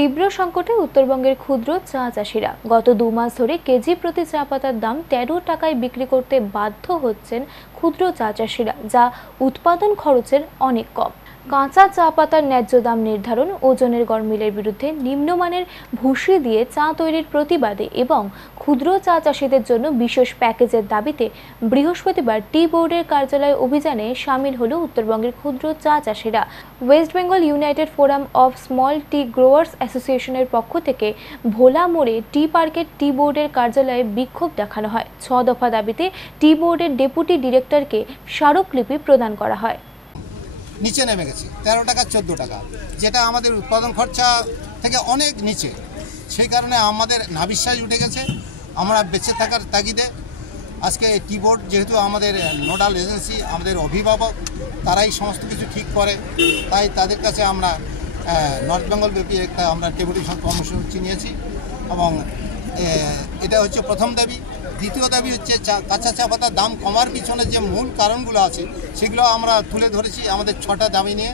তীব্র সংকটে উত্তরবঙ্গের ক্ষুদ্র চা চাষিরা গত 2 মাস ধরে কেজি প্রতি চা পাতার দাম 13 টাকায় বিক্রি করতে বাধ্য হচ্ছেন ক্ষুদ্র চা চাষিরা, যা উৎপাদন খরচের অনেক কম। কাঁচা চা পাতার ন্যায্য দাম নির্ধারণ, ওজনের গড়মিলের বিরুদ্ধে নিম্নমানের ভুসি দিয়ে চা তৈরির প্রতিবাদে এবং ক্ষুদ্র চা চাষিদের জন্য বিশেষ প্যাকেজের দাবিতে বৃহস্পতিবার টি বোর্ডের কার্যালয় অভিযানে সামিল হলো উত্তরবঙ্গের ক্ষুদ্র চা চাষিরা। West Bengal United forum of small tea growers অ্যাসোসিয়েশনের পক্ষ থেকে ভোলা মোড়ে টি পার্কের টি বোর্ডের কার্যালয়ে বিক্ষোভ দেখানো হয়। 6 দফা দাবিতে টি বোর্ডের ডেপুটি ডিরেক্টরকে স্মারকলিপি প্রদান করা হয়। নিচে নেমে গেছে 13 টাকা 14 টাকা, যেটা আমাদের উৎপাদন খরচা থেকে অনেক নিচে। সেই কারণে আমাদের নাভিশ্বাস উঠে গেছে। আমরা বেঁচে থাকার তাগিদে আজকে টি বোর্ড, যেহেতু আমাদের নোডাল এজেন্সি, আমাদের অভিভাবক, তারাই সমস্ত কিছু ঠিক করে, তাই তাদের কাছে আমরা নর্থ বেঙ্গল ব্যাপী একটা আমরা ডেপুটেশন কর্মসূচি নিয়েছি এবং এটা হচ্ছে প্রথম দাবি। দ্বিতীয় দাবি হচ্ছে কাঁচা চা পাতার দাম কমার পিছনে যে মূল কারণগুলো আছে সেগুলো আমরা তুলে ধরেছি আমাদের 6টা দাবি নিয়ে।